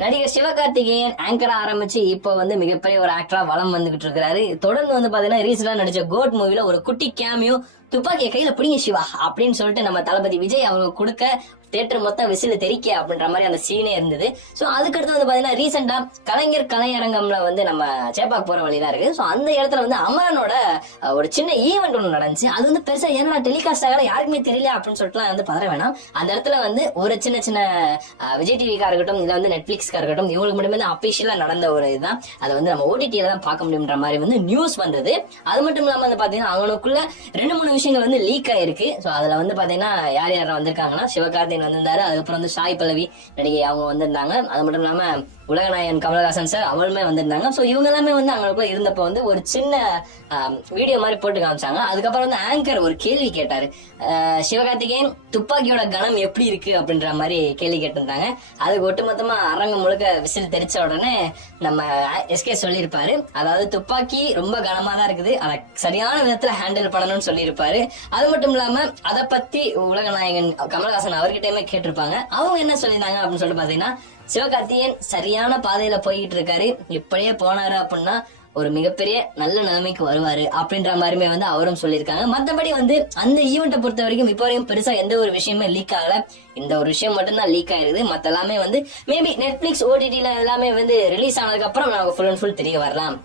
நடிகர் சிவகார்த்திகேயன் ஆங்கரா ஆரம்பிச்சு இப்போ வந்து மிகப்பெரிய ஒரு ஆக்டரா வலம் வந்துகிட்டு இருக்காரு. தொடர்ந்து வந்து பாத்தீங்கன்னா ரீசெண்டா நடிச்ச கோட் மூவில ஒரு குட்டி கேமியோ துப்பாக்கிய கையில பிடிங்க சிவா அப்படின்னு சொல்லிட்டு நம்ம தளபதி விஜய் அவங்க கொடுக்க தியேட்டர் மொத்தம் விசில தெரிக்க அப்படின்ற மாதிரி அந்த சீனே இருந்தது. சோ அதுக்கடுத்து வந்து பாத்தீங்கன்னா ரீசெண்டா கலைஞர் கலையரங்கம்ல வந்து நம்ம சேப்பாக் போற வழிதான் இருக்கு. சோ அந்த இடத்துல வந்து அமரனோட ஒரு சின்ன ஈவெண்ட் ஒன்று நடந்துச்சு. அது வந்து பெருசா ஏன்னா டெலிகாஸ்ட் ஆகல யாருக்குமே தெரியல அப்படின்னு சொல்லிட்டு வந்து பதற வேணாம். அந்த இடத்துல வந்து ஒரு சின்ன சின்ன விஜய் டிவிக்கா இருக்கட்டும் இல்ல வந்து நெட்ஃபிளிக்ஸ்கா இருக்கட்டும் இவங்களுக்கு மட்டுமே தான் அபிஷியலா நடந்த ஒரு இதுதான். அதை வந்து நம்ம ஓடிடியில தான் பார்க்க முடியுன்ற மாதிரி வந்து நியூஸ் வந்தது. அது மட்டும் இல்லாம வந்து பாத்தீங்கன்னா அவங்களுக்குள்ள 2-3 விஷயங்கள் வந்து லீக் ஆயிருக்கு. சோ அதுல வந்து பாத்தீங்கன்னா யார் யார் வந்திருக்காங்கன்னா சிவகார்த்திகேயன் வந்திருந்தாரு. அதுக்கப்புறம் வந்து சாய் பல்லவி நடிகை அவங்க வந்திருந்தாங்க. அது மட்டும் இல்லாம உலகநாயகன் கமலஹாசன் சார் அவருமே வந்திருந்தாங்க. சோ இவங்க எல்லாமே வந்து அவங்களுக்குள்ள இருந்தப்ப வந்து ஒரு சின்ன வீடியோ மாதிரி போட்டு காமிச்சாங்க. அதுக்கப்புறம் வந்து ஆங்கர் ஒரு கேள்வி கேட்டாரு, சிவகார்த்திகேயன் துப்பாக்கியோட கணம் எப்படி இருக்கு அப்படின்ற மாதிரி கேள்வி கேட்டிருந்தாங்க. அதுக்கு ஒட்டுமொத்தமா அரங்கம் முழுக்க விசில் தெரிச்ச உடனே நம்ம எஸ்கே சொல்லியிருப்பாரு, அதாவது துப்பாக்கி ரொம்ப கனமா தான் இருக்குது, அதை சரியான விதத்துல ஹேண்டில் பண்ணணும்னு சொல்லியிருப்பாரு. அது மட்டும் இல்லாம அதை பத்தி உலகநாயகன் கமலஹாசன் அவர்கிட்டயுமே கேட்டிருப்பாங்க. அவங்க என்ன சொல்லியிருந்தாங்க அப்படின்னு சொல்லிட்டு பாத்தீங்கன்னா, சிவகார்த்திகேயன் சரியான பாதையில போய்கிட்டு இருக்காரு, இப்படியே போனாரு அப்படின்னா ஒரு மிகப்பெரிய நல்ல நிலைமைக்கு வருவாரு அப்படின்ற மாதிரிமே வந்து அவரும் சொல்லியிருக்காங்க. மற்றபடி வந்து அந்த ஈவெண்ட்டை பொறுத்த வரைக்கும் இப்போ வரைக்கும் பெருசா எந்த ஒரு விஷயமே லீக் ஆகல. இந்த ஒரு விஷயம் மட்டும்தான் லீக் ஆயிருக்குது. மத்த எல்லாமே வந்து மேபி நெட்ஃபிளிக்ஸ் ஓடிடில எல்லாமே வந்து ரிலீஸ் ஆனதுக்கு அப்புறம் நமக்கு ஃபுல் அண்ட் ஃபுல் தெரிய வரலாம்.